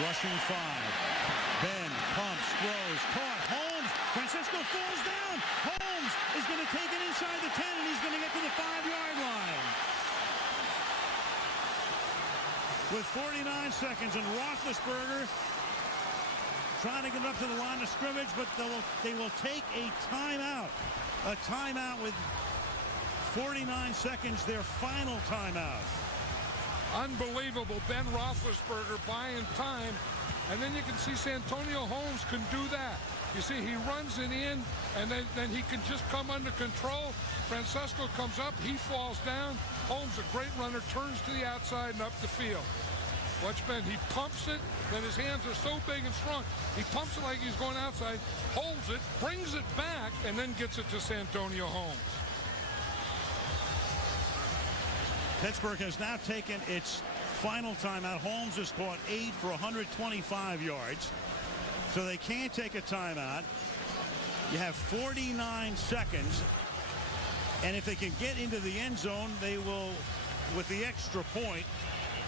Rushing 5. Ben pumps, throws, caught. Holmes. Francesco falls down. Holmes is going to take it inside the 10, and he's going to get to the 5-yard line. With 49 seconds, and Roethlisberger trying to get up to the line of scrimmage, but they will take a timeout. A timeout with 49 seconds, their final timeout. Unbelievable. Ben Roethlisberger buying time. And then you can see Santonio Holmes can do that. You see, he runs it in, and then he can just come under control. Francesco comes up, he falls down. Holmes, a great runner, turns to the outside and up the field. Watch Ben, he pumps it, then his hands are so big and strong. He pumps it like he's going outside, holds it, brings it back, and then gets it to Santonio Holmes. Pittsburgh has now taken its final timeout. Holmes has caught 8 for 125 yards. So they can't take a timeout. You have 49 seconds. And if they can get into the end zone, they will, with the extra point,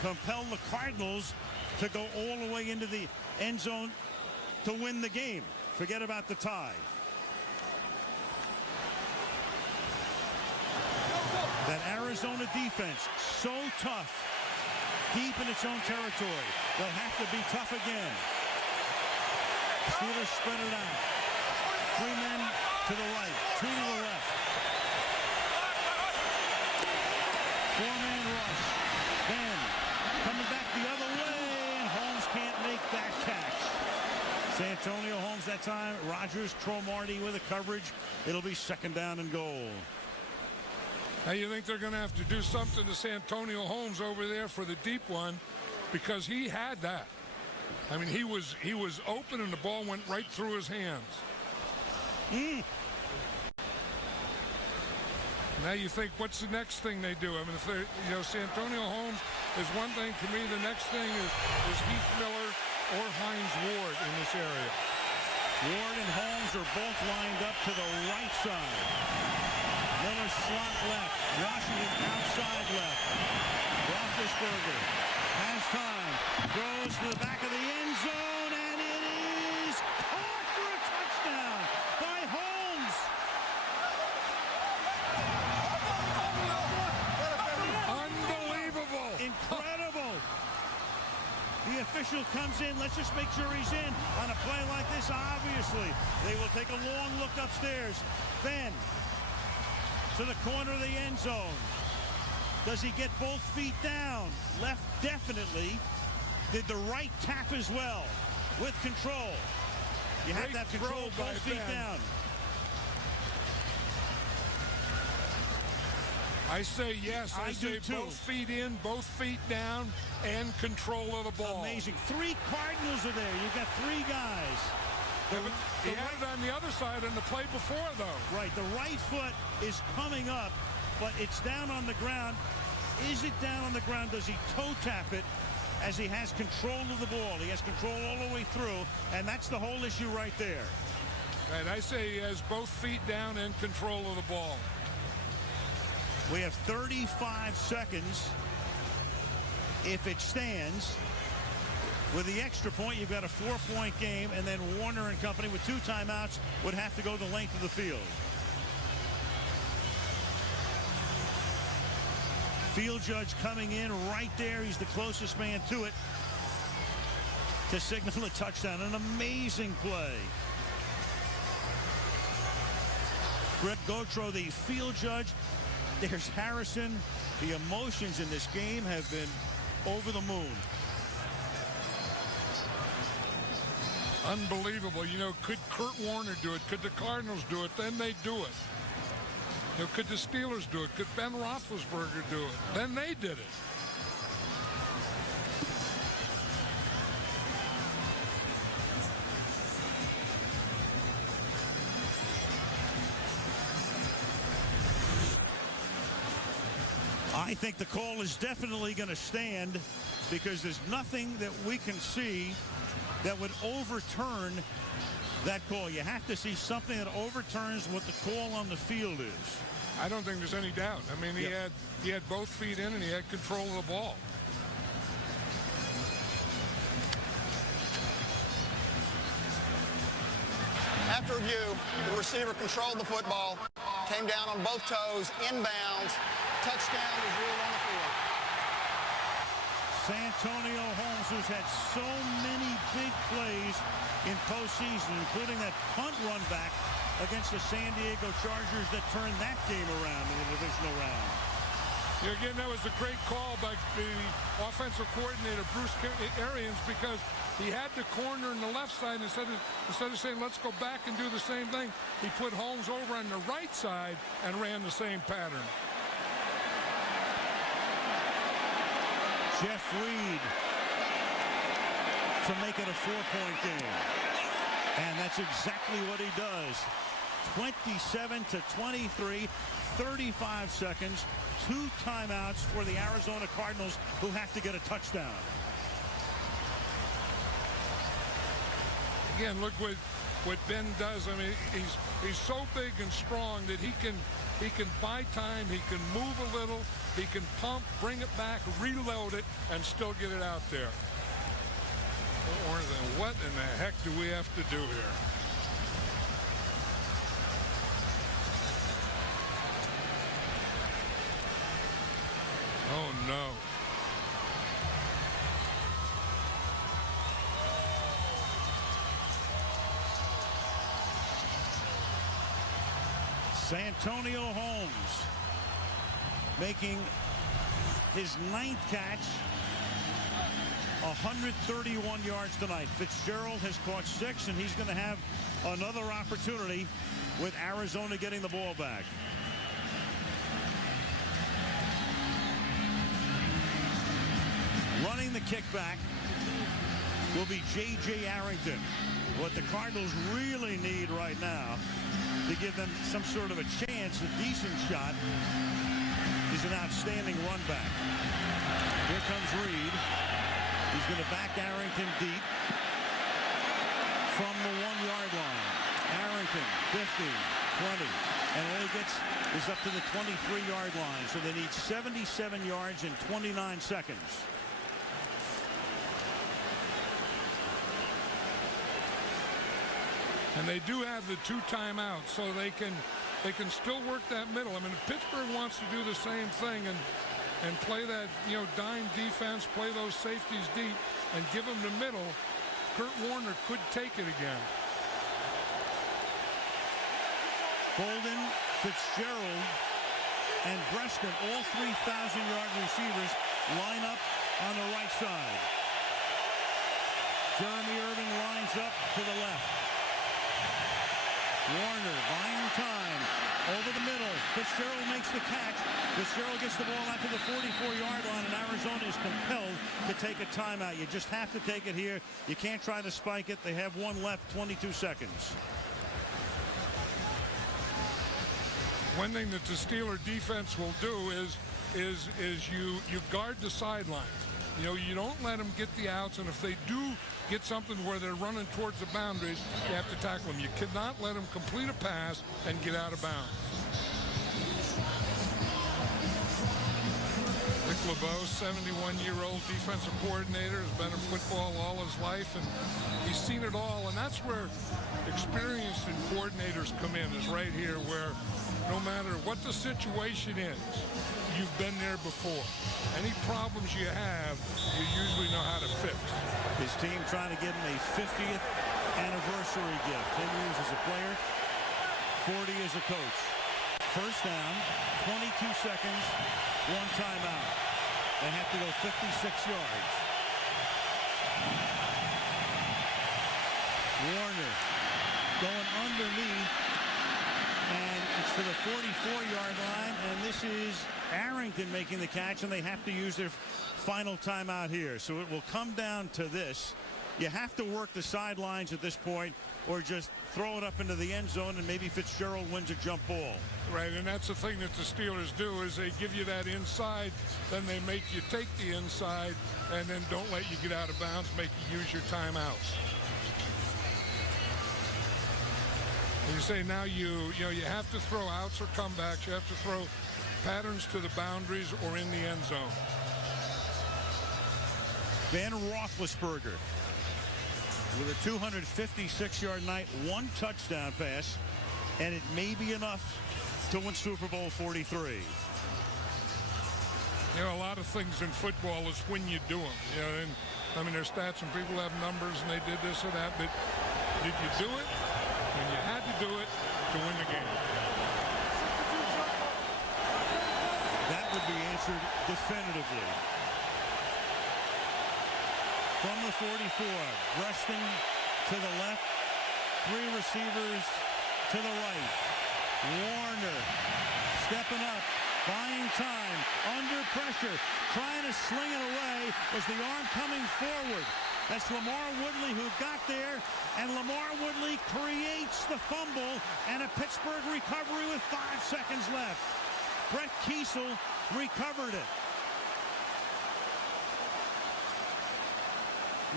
compel the Cardinals to go all the way into the end zone to win the game. Forget about the tie. That Arizona defense, so tough, deep in its own territory. They'll have to be tough again. Steelers spread it out. 3 men to the right, 2 to the left. 4-man rush. Then coming back the other way, and Holmes can't make that catch. Santonio Holmes that time. Rodgers, Cromartie with a coverage. It'll be 2nd down and goal. Now you think they're going to have to do something to Santonio Holmes over there for the deep one, because he had that. I mean, he was open and the ball went right through his hands. Now you think, what's the next thing they do? I mean, if they, Santonio Holmes is one thing. To me, the next thing is Heath Miller or Hines Ward in this area. Ward and Holmes are both lined up to the right side. Miller slot left. Washington outside left. Roethlisberger has time. Throws to the back of the end zone, and it is caught for a touchdown by Holmes. Unbelievable. Incredible. The official comes in. Let's just make sure he's in on a play like this. Obviously, they will take a long look upstairs. Then to the corner of the end zone. Does he get both feet down? Left definitely. Did the right tap as well with control. You have that control, both feet down. I say yes. I say both feet in, both feet down, and control of the ball. Amazing. 3 Cardinals are there. You've got 3 guys. He had it on the other side in the play before, though. Right. The right foot is coming up, but it's down on the ground. Is it down on the ground? Does he toe tap it as he has control of the ball? He has control all the way through, and that's the whole issue right there. And I say he has both feet down and control of the ball. We have 35 seconds if it stands. With the extra point, you've got a 4-point game, and then Warner and company with 2 timeouts would have to go the length of the field. Field judge coming in right there. He's the closest man to it to signal a touchdown. An amazing play. Greg Gautreaux, the field judge. There's Harrison. The emotions in this game have been over the moon. Unbelievable. Could Kurt Warner do it? Could the Cardinals do it? Then they do it. Could the Steelers do it? Could Ben Roethlisberger do it? Then they did it. I think the call is definitely going to stand, because there's nothing that we can see that would overturn that call. You have to see something that overturns what the call on the field is. I don't think there's any doubt. I mean, he had both feet in, and he had control of the ball. After review, the receiver controlled the football, came down on both toes, inbounds, touchdown was ruled on the field. Santonio Holmes, who's had so many big plays in postseason, including that punt run back against the San Diego Chargers that turned that game around in the divisional round. Yeah, again, that was a great call by the offensive coordinator, Bruce Arians, because he had the corner on the left side. Instead of saying, let's go back and do the same thing, he put Holmes over on the right side and ran the same pattern. Jeff Reed to make it a 4-point game. And that's exactly what he does. 27-23, 35 seconds, 2 timeouts for the Arizona Cardinals, who have to get a touchdown. Again, look what Ben does. I mean, he's so big and strong that he can buy time, he can move a little, he can pump, bring it back, reload it, and still get it out there. What in the heck do we have to do here? Oh, no. Santonio Holmes making his 9th catch, 131 yards tonight. Fitzgerald has caught 6, and he's going to have another opportunity with Arizona getting the ball back. Running the kickback will be J.J. Arrington. What the Cardinals really need right now to give them some sort of a chance, a decent shot, is an outstanding run back. Here comes Reed. He's going to back Arrington deep from the 1-yard line. Arrington, 50, 20. And all he gets is up to the 23-yard line. So they need 77 yards in 29 seconds. And they do have the 2 timeouts, so they can still work that middle. I mean, if Pittsburgh wants to do the same thing and play that, dime defense, play those safeties deep, and give them the middle, Kurt Warner could take it again. Bolden, Fitzgerald, and Breston, all 3,000-yard receivers, line up on the right side. Jeremy Irving lines up to the left. Warner buying time over the middle. Fitzgerald makes the catch. Fitzgerald gets the ball out to the 44-yard line, and Arizona is compelled to take a timeout. You just have to take it here. You can't try to spike it. They have 1 left, 22 seconds. One thing that the Steeler defense will do is you guard the sidelines. You don't let them get the outs, and if they do get something where they're running towards the boundaries, you have to tackle them. You cannot let them complete a pass and get out of bounds. Dick LeBeau, 71-year-old defensive coordinator, has been in football all his life, and he's seen it all. And that's where experienced coordinators come in, is right here, where no matter what the situation is, you've been there before. Any problems you have, you usually know how to fix. His team trying to give him a 50th anniversary gift. 10 years as a player, 40 as a coach. First down, 22 seconds, 1 timeout. They have to go 56 yards. Warner going underneath, and it's to the 44-yard line, and this is Arrington making the catch, and they have to use their final timeout here. So it will come down to this. You have to work the sidelines at this point, or just throw it up into the end zone, and maybe Fitzgerald wins a jump ball. Right, and that's the thing that the Steelers do, is they give you that inside, then they make you take the inside, and then don't let you get out of bounds, make you use your timeouts. And you say now you have to throw outs or comebacks, you have to throw patterns to the boundaries or in the end zone. Ben Roethlisberger with a 256-yard night, 1 touchdown pass, and it may be enough to win Super Bowl 43. You know, a lot of things in football is when you do them. You know, and I mean, there's stats and people have numbers and they did this or that, but did you do it when you had to do it to win the game? That would be answered definitively. From the 44, Breaston to the left, 3 receivers to the right. Warner stepping up, buying time, under pressure, trying to sling it away. Was the arm coming forward? That's Lamar Woodley who got there, and Lamar Woodley creates the fumble and a Pittsburgh recovery with 5 seconds left. Brett Kiesel recovered it.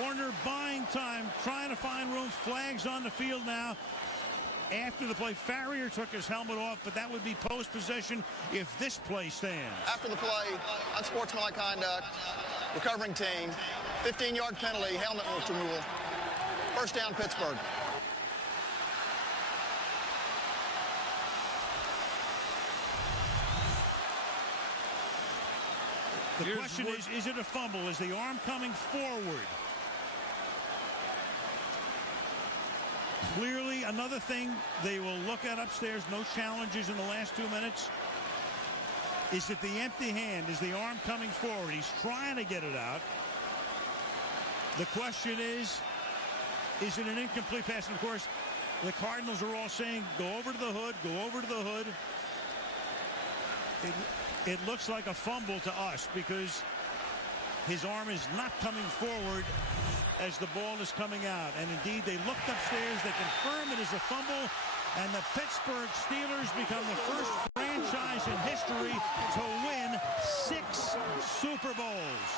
Warner buying time, trying to find room. Flags on the field now. After the play, Farrier took his helmet off, but that would be post-possession if this play stands. After the play, unsportsmanlike conduct, recovering team, 15-yard penalty, helmet removal. First down, Pittsburgh. The question is it a fumble? Is the arm coming forward? Clearly, another thing they will look at upstairs, no challenges in the last 2 minutes. Is it the empty hand? Is the arm coming forward? He's trying to get it out. The question is it an incomplete pass? And of course, the Cardinals are all saying, go over to the hood, go over to the hood. It looks like a fumble to us because his arm is not coming forward as the ball is coming out. And indeed, they looked upstairs, they confirmed it is a fumble, and the Pittsburgh Steelers become the first franchise in history to win 6 Super Bowls.